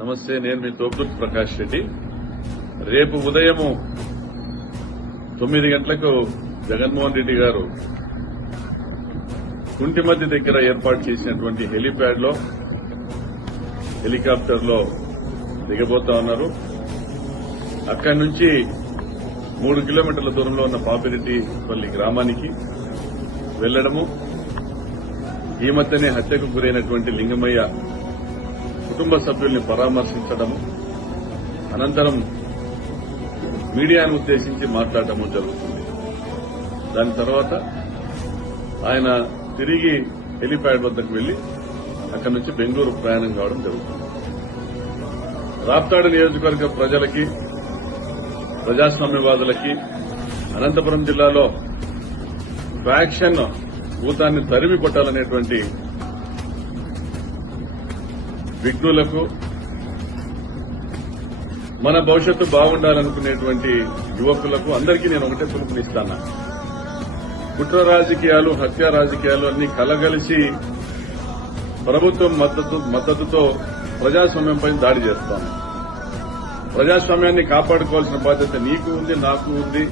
నమస్తే నేను మీ తోపుదుర్తి ప్రకాష్ రెడ్డి. రేపు ఉదయము తొమ్మిది గంటలకు జగన్మోహన్ రెడ్డి గారు కుంటిమద్ది దగ్గర ఏర్పాటు చేసినటువంటి హెలీప్యాడ్లో హెలికాప్టర్లో దిగబోతా ఉన్నారు. అక్కడి నుంచి మూడు కిలోమీటర్ల దూరంలో ఉన్న పాపిరెడ్డిపల్లి గ్రామానికి వెళ్ళడము ఈ మధ్యనే హత్యకు గురైనటువంటి లింగమయ్య కుటుంబ సభ్యుల్ని పరామర్శించడము అనంతరం మీడియాను ఉద్దేశించి మాట్లాడటము జరుగుతుంది. దాని తర్వాత ఆయన తిరిగి హెలిప్యాడ్ వద్దకు వెళ్ళి అక్కడి నుంచి బెంగళూరు ప్రయాణం కావడం జరుగుతుంది. రాప్తాడు నియోజకవర్గ ప్రజలకి ప్రజాస్వామ్యవాదులకి అనంతపురం జిల్లాలో ఫ్యాక్షన్ భూతాన్ని తరిమి కొట్టాలనేటువంటి విఘ్నులకు మన భవిష్యత్తు బాగుండాలనుకునేటువంటి యువకులకు అందరికీ నేను ఒకటే పిలుపునిస్తాను. కుట్ర రాజకీయాలు హత్య రాజకీయాలు అన్ని కలగలిసి ప్రభుత్వం మద్దతు మద్దతుతో ప్రజాస్వామ్యంపై దాడి చేస్తాను ప్రజాస్వామ్యాన్ని కాపాడుకోవాల్సిన బాధ్యత నీకు ఉంది నాకు ఉంది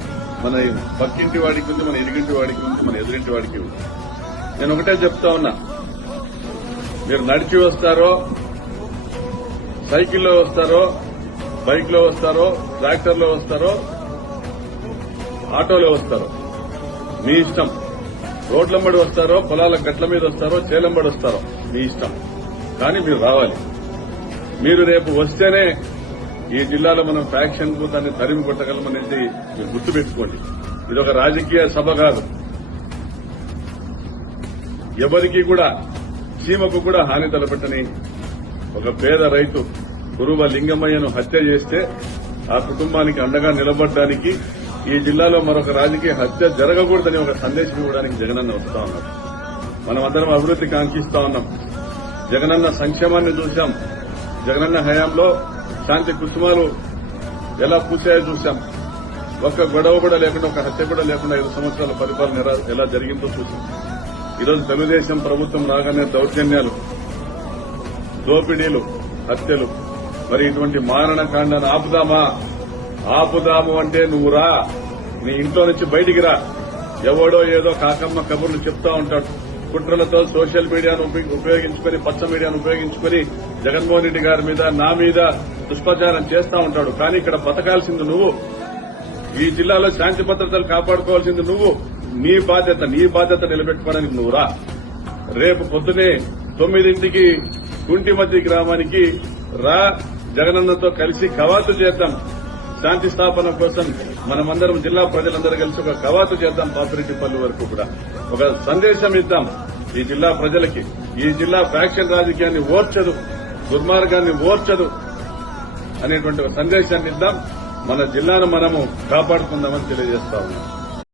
మన పక్కింటి వాడికి ఉంది మన ఎదిగింటి వాడికి ఉంది మన ఎదురింటి వాడికి ఉంది. నేను ఒకటే చెప్తా ఉన్నా. మీరు నడిచి వస్తారో సైకిల్లో వస్తారో బైక్లో వస్తారో ట్రాక్టర్లో వస్తారో ఆటోలో వస్తారో. మీ ఇష్టం. రోడ్లంబడి వస్తారో పొలాల గట్ల మీద వస్తారో చేలంబడి వస్తారో మీ ఇష్టం. కానీ మీరు రావాలి. మీరు రేపు వస్తేనే ఈ జిల్లాలో మనం ఫ్యాక్షన్ దాన్ని తరిమి కొట్టగలమనేది మీరు గుర్తుపెట్టుకోండి. ఇది ఒక రాజకీయ సభ కాదు. ఎవరికి కూడా సీమకు కూడా హాని తలపెట్టని ఒక పేద రైతు కురువ లింగమయ్యను హత్య చేస్తే ఆ కుటుంబానికి అండగా నిలబడడానికి ఈ జిల్లాలో మరొక రాజకీయ హత్య జరగకూడదని ఒక సందేశం ఇవ్వడానికి జగనన్న వస్తా ఉన్నారు. మనం అందరం అభివృద్ధి కాంక్షిస్తా ఉన్నాం. జగనన్న సంక్షేమాన్ని చూశాం. జగనన్న హయాంలో శాంతి కుసుమాలు ఎలా పూసాయో చూశాం. ఒక్క గొడవ కూడా లేకుండా ఒక హత్య కూడా లేకుండా ఐదు సంవత్సరాల పరిపాలన ఎలా- ఎలా జరిగిందో చూశాం. ఈరోజు తెలుగుదేశం ప్రభుత్వం రాగానే దౌర్జన్యాలు దోపిడీలు హత్యలు. మరి ఇటువంటి మారణకాండను ఆపుదామా? ఆపుదాము అంటే నువ్వు రా. నీ ఇంట్లో నుంచి బయటికి రా. ఎవడో ఏదో కాకమ్మ కబుర్లు చెప్తా ఉంటాడు. కుట్రలతో సోషల్ మీడియాను ఉపయోగించుకుని ఉపయోగించుకొని పచ్చ మీడియాను ఉపయోగించుకొని జగన్మోహన్ రెడ్డి గారి మీద నా మీద దుష్ప్రచారం చేస్తా ఉంటాడు. కానీ ఇక్కడ బతకాల్సింది నువ్వు. ఈ జిల్లాలో శాంతి భద్రతలు కాపాడుకోవాల్సింది నువ్వు. నీ బాధ్యత నీ బాధ్యత నిలబెట్టుకోవడానికి నువ్వు రా. రేపు పొద్దునే తొమ్మిదింటికి కుంటిమద్ది గ్రామానికి రా జగనన్నతో కలిసి కవాతు చేద్దాం. శాంతి స్థాపన కోసం మనమందరం జిల్లా ప్రజలందరూ కలిసి ఒక కవాతు చేద్దాం పాపిరెడ్డిపల్లి వరకు కూడా. ఒక సందేశం ఇద్దాం ఈ జిల్లా ప్రజలకి. ఈ జిల్లా ఫ్యాక్షన్ రాజకీయాన్ని ఓర్చదు దుర్మార్గాన్ని ఓర్చదు అనేటువంటి ఒక సందేశాన్ని ఇద్దాం. మన జిల్లాను మనము కాపాడుకుందామని తెలియజేస్తా ఉన్నాం.